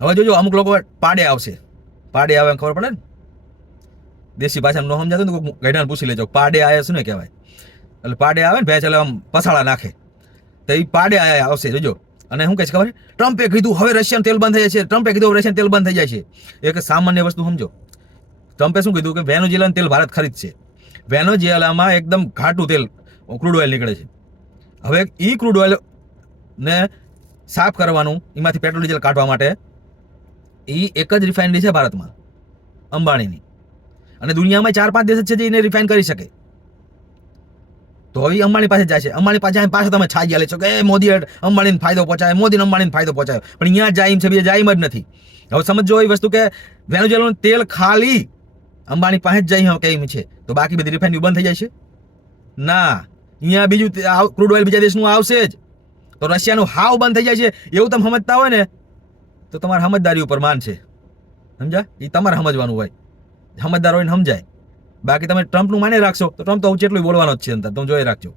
હવે જોજો અમુક લોકો પાડે આવશે, પાડે આવે ખબર પડે ને, દેશી ભાષામાં ન સમજાતું ને ગઈડાને પૂછી લેજો પાડે આવે શું ને કહેવાય, એટલે પાડે આવે ને ભેંસ એટલે આમ પસાળા નાખે, તો એ પાડે આવશે જોજો. અને શું કહે છે ખબર છે, ટ્રમ્પે કીધું હવે રશિયન તેલ બંધ થઈ જાય છે, ટ્રમ્પે કીધું રશિયન તેલ બંધ થઈ જાય છે. એક સામાન્ય વસ્તુ સમજો, ટ્રમ્પે શું કીધું કે વેનેઝુએલાનું તેલ ભારત ખરીદશે. વેનેઝુએલામાં એકદમ ઘાટું તેલ ક્રૂડ ઓઇલ નીકળે છે. હવે એ ક્રૂડ ઓઇલ ને સાફ કરવાનું, એમાંથી પેટ્રોલ ડીઝલ કાઢવા માટે એ એક જ રિફાઇનરી છે ભારતમાં, અંબાણીની, અને દુનિયામાં 4-5 દેશ છે જે એને રિફાઇન કરી શકે. તો હવે અંબાણી પાસે જાય છે, અંબાણી પાસે જાય પાછો તમે છાજી લે છો કે મોદી અંબાણીને ફાયદો પહોંચાય, મોદીને અંબાણીને ફાયદો પહોંચાયો, પણ અહીંયા જાય છે બીજા જાય જ નથી. હવે સમજો એ વસ્તુ કે વેનેઝુએલાનું તેલ ખાલી અંબાણી પાસે જ જાય કેમ છે, તો બાકી બધી રિફાઇનરી બંધ થઈ જાય છે ના, અહીંયા બીજું ક્રૂડ ઓઇલ બીજા દેશનું આવશે જ, તો રશિયાનું હાવ બંધ થઈ જાય છે એવું તમે સમજતા હોય ને તો તમારી સમજદારી ઉપર માન છે, સમજ્યા? એ તમારે સમજવાનું હોય, સમજદાર હોય ને સમજાય. બાકી તમે ટ્રમ્પનું માને રાખશો તો ટ્રમ્પ તો જેટલું બોલવાનો જ છે, તમે જોઈ રાખજો.